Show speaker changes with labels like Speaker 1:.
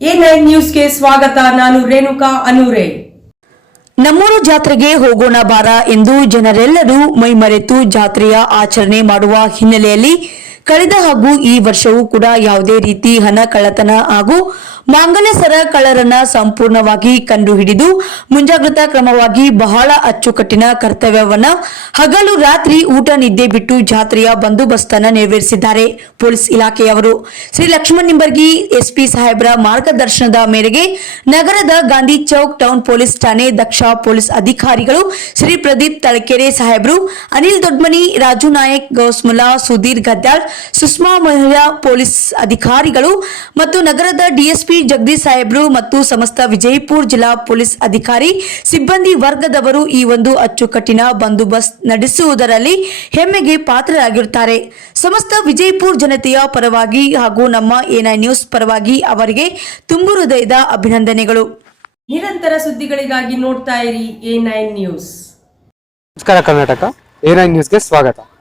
Speaker 1: A nine ನ್ಯೂಸ್ಗೆ ಸ್ವಾಗತ, ನಾನು ರೇಣುಕಾ ಅನೂರೆ.
Speaker 2: ನಮ್ಮೂರು ಜಾತ್ರೆಗೆ ಹೋಗೋಣ ಬಾರ ಎಂದು ಜನರೆಲ್ಲರೂ ಮೈಮರೆತು ಜಾತ್ರೆಯ ಆಚರಣೆ ಮಾಡುವ ಹಿನ್ನೆಲೆಯಲ್ಲಿ ಕಳೆದ ಹಾಗೂ ಈ ವರ್ಷವೂ ಕೂಡ ಯಾವುದೇ ರೀತಿ ಹಣ ಕಳ್ಳತನ ಹಾಗೂ ಮಾಂಗಲ್ಯ ಸರ ಕಳ್ಳರನ್ನ ಸಂಪೂರ್ಣವಾಗಿ ಕಂಡುಹಿಡಿದು ಮುಂಜಾಗ್ರತಾ ಕ್ರಮವಾಗಿ ಬಹಳ ಅಚ್ಚುಕಟ್ಟಿನ ಕರ್ತವ್ಯವನ್ನ ಹಗಲು ರಾತ್ರಿ ಊಟ ನಿದ್ದೆ ಬಿಟ್ಟು ಜಾತ್ರೆಯ ಬಂದೋಬಸ್ತನ್ನ ನೆರವೇರಿಸಿದ್ದಾರೆ ಪೊಲೀಸ್ ಇಲಾಖೆಯವರು. ಶ್ರೀ ಲಕ್ಷ್ಮಣ್ ನಿಂಬರ್ಗಿ, ಎಸ್ಪಿ ಸಾಹೇಬ್ರ ಮಾರ್ಗದರ್ಶನದ ಮೇರೆಗೆ ನಗರದ ಗಾಂಧಿ ಚೌಕ್ ಟೌನ್ ಪೊಲೀಸ್ ಠಾಣೆ ದಕ್ಷ ಪೊಲೀಸ್ ಅಧಿಕಾರಿಗಳು ಶ್ರೀ ಪ್ರದೀಪ್ ತಳಕೆರೆ ಸಾಹೇಬ್ರು, ಅನಿಲ್ ದೊಡ್ಮನಿ, ರಾಜು ನಾಯಕ್, ಗೌಸ್ಮುಲ್ಲಾ, ಸುಧೀರ್ ಗದ್ದಾಳ್ ಸುಷ್ಮಾ ಮಹಿಳಾ ಪೊಲೀಸ್ ಅಧಿಕಾರಿಗಳು ಮತ್ತು ನಗರದ ಡಿಎಸ್ಪಿ ಜಗದೀಶ್ ಸಾಹೇಬ್ರು ಮತ್ತು ಸಮಸ್ತ ವಿಜಯಪುರ ಜಿಲ್ಲಾ ಪೊಲೀಸ್ ಅಧಿಕಾರಿ ಸಿಬ್ಬಂದಿ ವರ್ಗದವರು ಈ ಒಂದು ಅಚ್ಚುಕಟ್ಟಿನ ಬಂದೋಬಸ್ತ್ ನಡೆಸುವುದರಲ್ಲಿ ಹೆಮ್ಮೆಗೆ ಪಾತ್ರರಾಗಿರುತ್ತಾರೆ. ಸಮಸ್ತ ವಿಜಯಪುರ ಜನತೆಯ ಪರವಾಗಿ ಹಾಗೂ ನಮ್ಮ ಎನ್ಐ ನ್ಯೂಸ್ ಪರವಾಗಿ ಅವರಿಗೆ ತುಂಬು ಹೃದಯದ ಅಭಿನಂದನೆಗಳು.
Speaker 1: ನಿರಂತರ ಸುದ್ದಿಗಳಿಗಾಗಿ ನೋಡ್ತಾ ಇರಿ ಎ ನೈನ್ ನ್ಯೂಸ್.
Speaker 3: ನಮಸ್ಕಾರ ಕರ್ನಾಟಕ. ಎ ನೈನ್ ನ್ಯೂಸ್ಗೆ ಸ್ವಾಗತ.